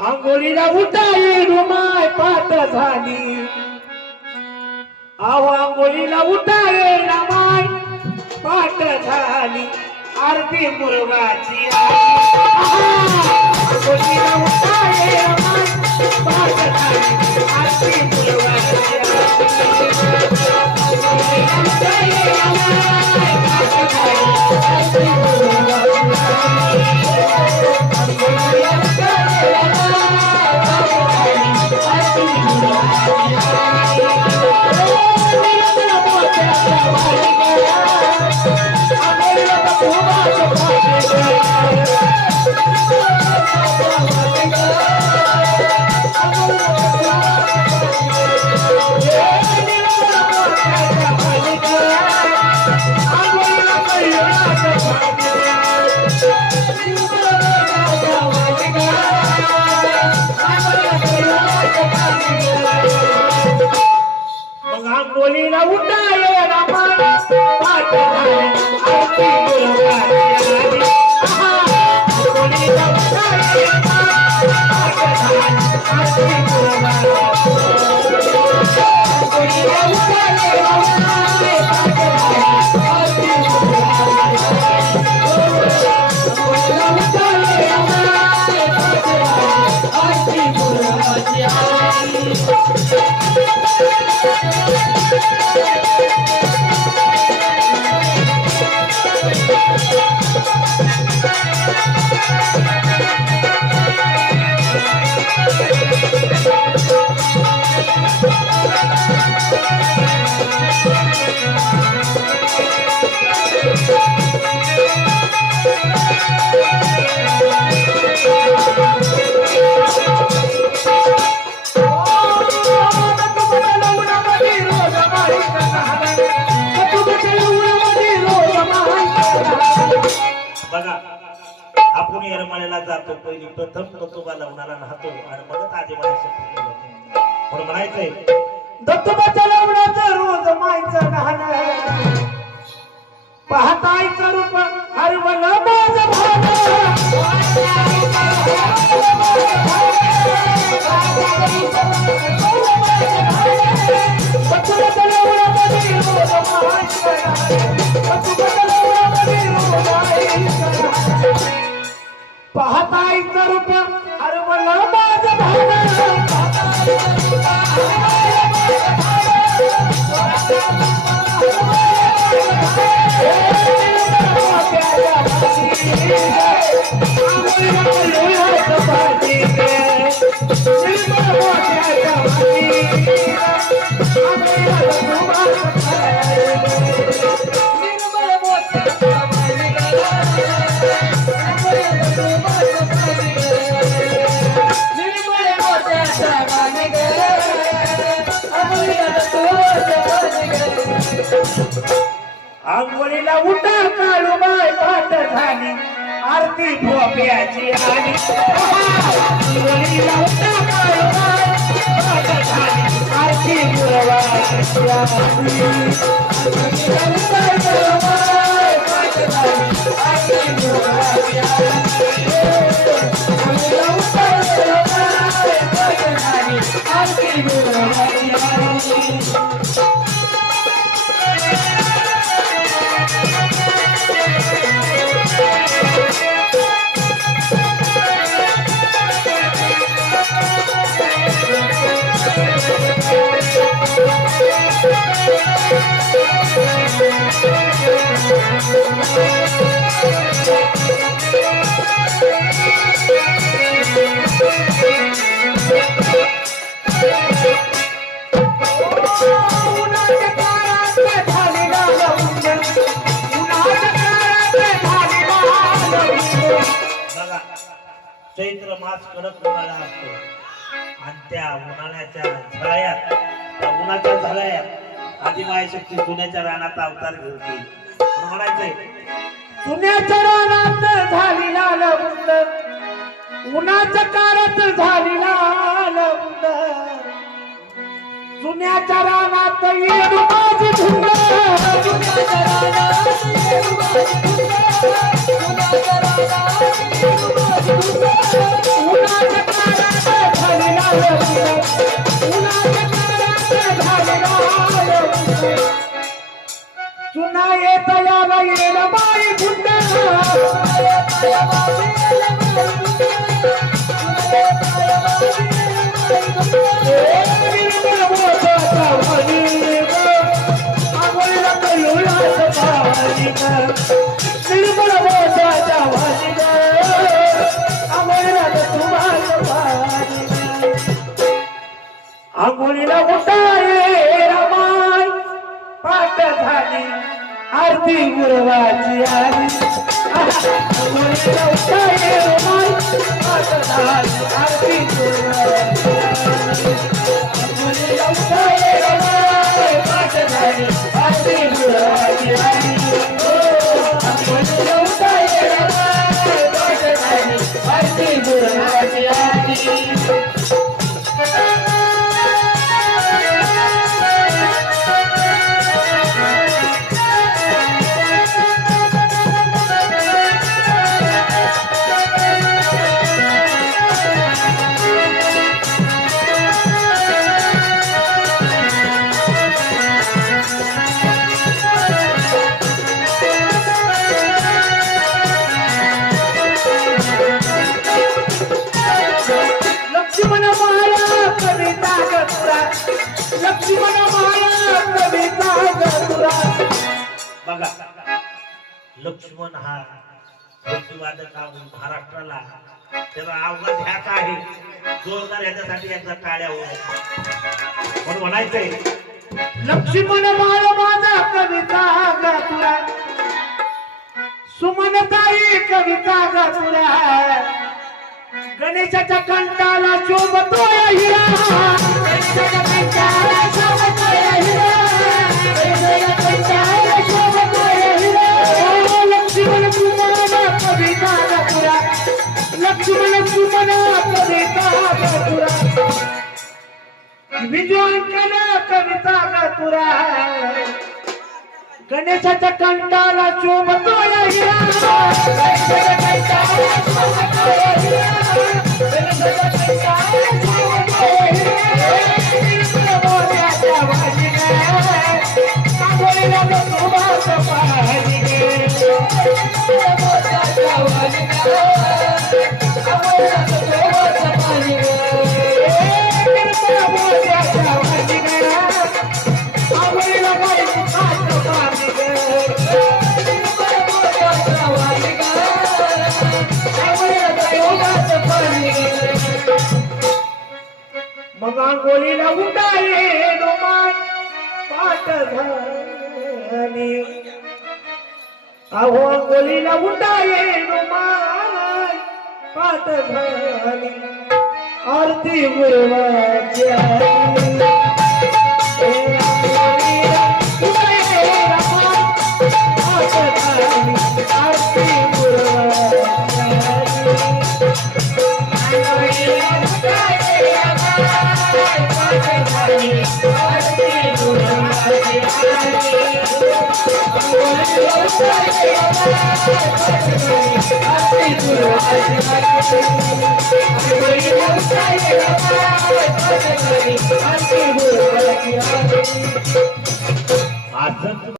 आंघोळीला उठाई रुमाय पाठ झाली आंघोळीला उठाई रमाय पाठ झाली आरती मुलगाची आंघोळीला उठाई रमाय पाठ झाली आरती मुलगाची आंघोळीला उठाय रमाय पाठ झाली आरती मुलगाची आंघोळीला उठाय रमाय पाठ झाली आरती मुलगाची आंघोळीला उठाय रमाय पाठ झाली आरती मुलगाची आंघोळीला उठाय रमाय पाठ झाली आरती मुलगाची बघा आपण येरमाळ्याला जातो पहिली प्रथम दत्तोबा लवणाला राहतो आणि मगच आजीबाईला म्हणून म्हणायचंय दत्तोबाच्या लवणाचं रोज मायचं लहान पाहतायचं रूप हरवलं माझं भान दत्तोबाच्या लवणामध्ये रोज मायचं पाहतायचं रूप हरवलं माझं भान आंघोळीला उठा काळूबाई पाठ झाली आरती भोप्याची आली आंघोळीला उठा काळूबाई पाठ झाली आरती मुलगाची आली आंघोळीला उठा काळूबाई पाठ झाली आरती मुलगाची आली आंघोळीला उठा काळूबाई पाठ झाली आरती मुलगाची आली चैत्र मास कडक उन्हाळा असतो आणि त्या उन्हाळ्याच्या झळ्यात त्या उन्हाच्या झळ्यात आदिमाय शक्ती जुन्याच्या रानात अवतार घेते म्हणायचंय जुन्याच्या रानात झाली लाल उन्हाच्या काळात झाली लाल जुन्याच्या रानात येडू माझी धुंद जुन्याच्या रानात येडू माझी धुंद जुन्याच्या रानात येडू माझी धुंद उन्हाच्या काळात झालेला उन्हाच्या काळात झालेला चुना येत याला येडा बाई धुंद आंघोळीला उठाये रमाय पाठ झाली आरती गुरवाची आली आंघोळीला उठाये रमाय पाठ झाली आरती गुरवाची आली आंघोळीला उठाये रमाय पाठ झाली आरती गुरवाची आली आंघोळीला उठाये रमाय पाठ झाली आरती गुरवाची आली लक्ष्मण माया कविता गतुरा लक्ष्मण माया कविता गतुरा बघा लक्ष्मण हा वादक महाराष्ट्राला त्याला अवघड ह्याच आहे जोरदार ह्याच्यासाठी एकदा टाळ्या होत म्हणून म्हणायचंय लक्ष्मण माया माझा कविता गतुरा सुमनताई कविता गतुरा गणेशाच्या कंठाला शोभतोय हिरा गणेशाच्या कंठाला शोभतोय हिरा गणेशाच्या कंठाला शोभतोय हिरा ओ लक्ष्मण सुमना कविता गतुरा लक्ष्मण सुमना कविता गतुरा विजयांकन कविता गतुरा गणेशाच्या कंठाला शोभतोय हिरा गणेशाच्या कंठाला शोभतोय हिरा मग आंघोळीला उठाये डोमाय पाठ झाली अहो आंघोळीला उठाये डोमाय पाठ झाली आरती गुरवाची आली आरती गुरवाची आली